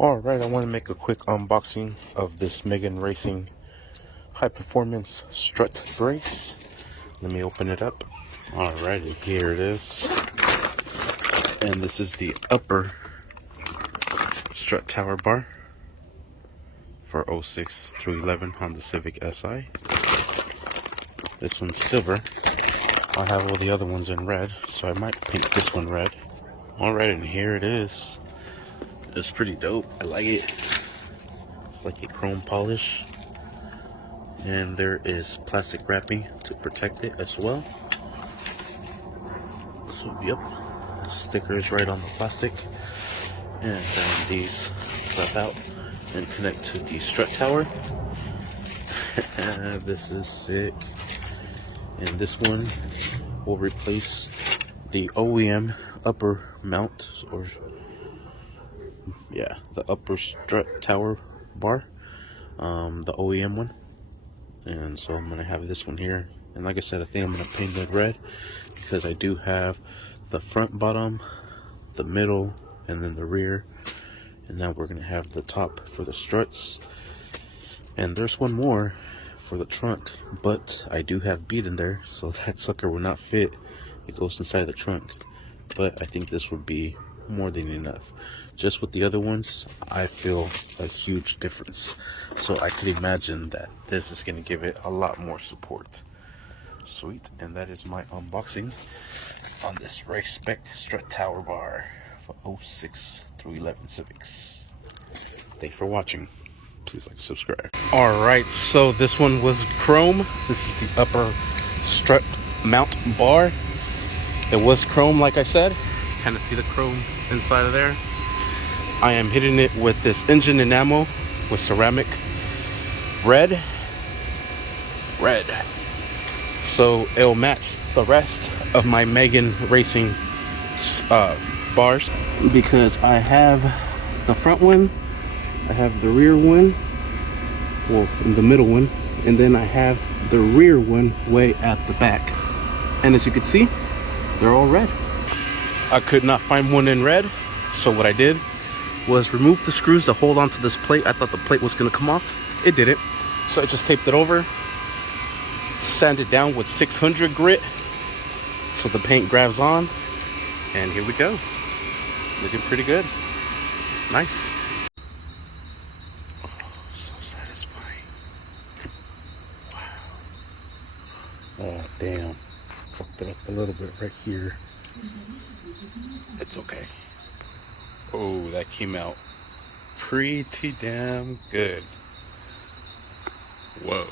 Alright, I want to make a quick unboxing of this Megan Racing high performance strut brace. Let me open it up. Alrighty, here it is. And this is the upper strut tower bar for 06 through 11 on the Civic Si. This one's silver. I have all the other ones in red, so I might paint this one red. Alright, and here it is. It's pretty dope. I like it. It's like a chrome polish. And there is plastic wrapping to protect it as well. So, yep. The sticker is right on the plastic. And then these flap out and connect to the strut tower. This is sick. And this one will replace the OEM upper mount, or yeah, the upper strut tower bar, the OEM one. And so I'm gonna have this one here, and like I said, I think I'm gonna paint it red because I do have the front, bottom, the middle, and then the rear, and now we're gonna have the top for the struts. And there's one more for the trunk, but I do have bead in there, so that sucker will not fit. It goes inside the trunk, but I think this would be more than enough. Just with the other ones, I feel a huge difference, so I could imagine that this is going to give it a lot more support. Sweet. And that is my unboxing on this race spec strut tower bar for 06 through 11 Civics. Thanks for watching. Please like and subscribe. Alright, so this one was chrome. This is the upper strut mount bar. It was chrome, like I said. Kind of see the chrome inside of there. I am hitting it with this engine enamel with ceramic red, so it'll match the rest of my Megan Racing bars, because I have the front one, I have the rear one, well, the middle one, and then I have the rear one way at the back. And as you can see, they're all red. I could not find one in red, so what I did was remove the screws that hold onto this plate. I thought the plate was gonna come off. It didn't. So I just taped it over, sanded down with 600 grit so the paint grabs on, and here we go. Looking pretty good. Nice. Oh, so satisfying. Wow. Oh, damn. Fucked it up a little bit right here. It's okay. Oh, that came out pretty damn good. Whoa.